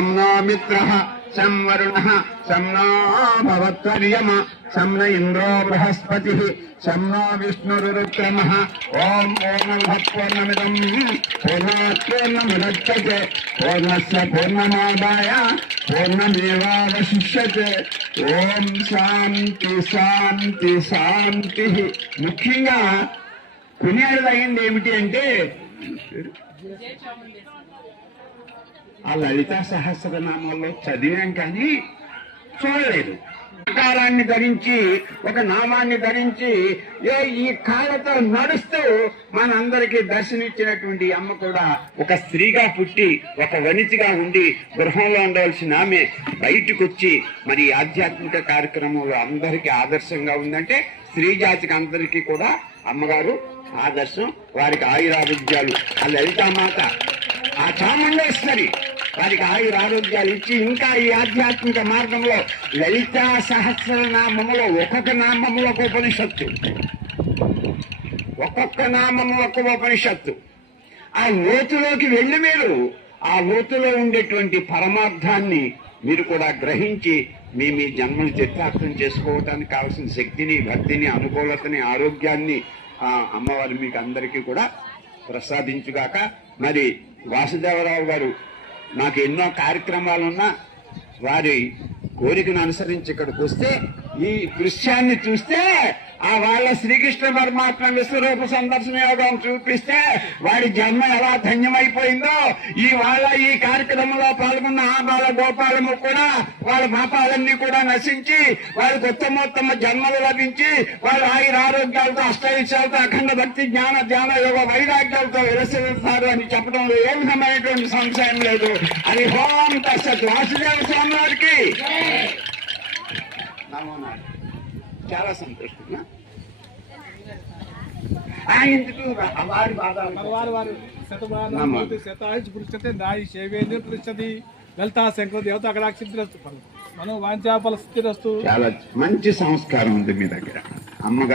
शं नो मित्रः शं वरुणः शं नो भवत्वर्यमा शं न इन्द्रो बृहस्पतिः शं नो विष्णुरुक्रमः ॐ पूर्णमदः पूर्णमिदं पूर्णात् पूर्णमुदच्यते पूर्णस्य पूर्णमादाय पूर्णमेवावशिष्यते ఓం శాంతి శాంతి శాంతి. ముఖ్యంగా కొనియాడదగింది ఏమిటి అంటే ఆ లలితా సహస్రనామాల్లో చదివాం కానీ చూడలేదు. ఆకారాన్ని ధరించి ఒక నామాన్ని ధరించి ఈ కాళ్ళతో నడుస్తూ మనందరికీ దర్శనమిచ్చినటువంటి అమ్మ కూడా ఒక స్త్రీగా పుట్టి ఒక వనితిగా ఉండి గృహంలో ఉండవలసిన ఆమె బయటకు వచ్చి మరి ఆధ్యాత్మిక కార్యక్రమంలో అందరికీ ఆదర్శంగా ఉందంటే స్త్రీ జాతికి అందరికీ కూడా అమ్మగారు ఆదర్శం. వారికి ఆయురారోగ్యాలు ఆ లలితామాత ఆ చాముండేశ్వరి వారికి ఆయురారోగ్యాలు ఇచ్చి ఇంకా ఈ ఆధ్యాత్మిక మార్గంలో లలితా సహస్రనామములో ఒక్కొక్క నామములో ఒక ఉపనిషత్తు, ఒక్కొక్క నామము ఒక ఉపనిషత్తు. ఆ లోతులోకి వెళ్ళి మీరు ఆ లోతులో ఉండేటువంటి పరమార్థాన్ని మీరు కూడా గ్రహించి మీ మీ జన్మను చరితార్థం చేసుకోవటానికి కావాల్సిన శక్తిని, భక్తిని, అనుకూలతని, ఆరోగ్యాన్ని అమ్మవారు మీకు అందరికీ కూడా ప్రసాదించుగాక. మరి వాసుదేవరావు గారు నాకు ఎన్నో కార్యక్రమాలున్నా వారి కోరికను అనుసరించి ఇక్కడికి వస్తే ఈ దృశ్యాన్ని చూస్తే ఆ వాళ్ళ శ్రీకృష్ణ పరమాత్మ విశ్వరూప సందర్శన యోగం చూపిస్తే వాడి జన్మ ఎలా ధన్యమైపోయిందో ఈ వాళ్ళ ఈ కార్యక్రమంలో పాల్గొన్న ఆ బాల గోపాలము కూడా వాళ్ళ పాపాలన్నీ కూడా నశించి వాళ్ళకి ఉత్తమోత్తమ జన్మలు లభించి వాళ్ళ ఆరోగ్యాలతో అష్టైశ్యాలతో అఖండ భక్తి జ్ఞాన ధ్యాన యోగ వైరాగ్యాలతో విరసిస్తారు అని చెప్పడంలో ఏ విధమైనటువంటి సంశయం లేదు. అది హోం తస్సత్. వాసుదేవ స్వామి వారికి నమోనాడు. చాలా సంతోషంగా ఎందుకు వారి వారు శతాయుష్ పృచ్చతే నాయి శైవేంద్ర పృచ్చతి లలితా శంకర దేవత అక్కడ మనం వాంఛాఫల స్థితిరస్తు. చాలా మంచి సంస్కారం ఉంది మీ దగ్గర అమ్మగారు.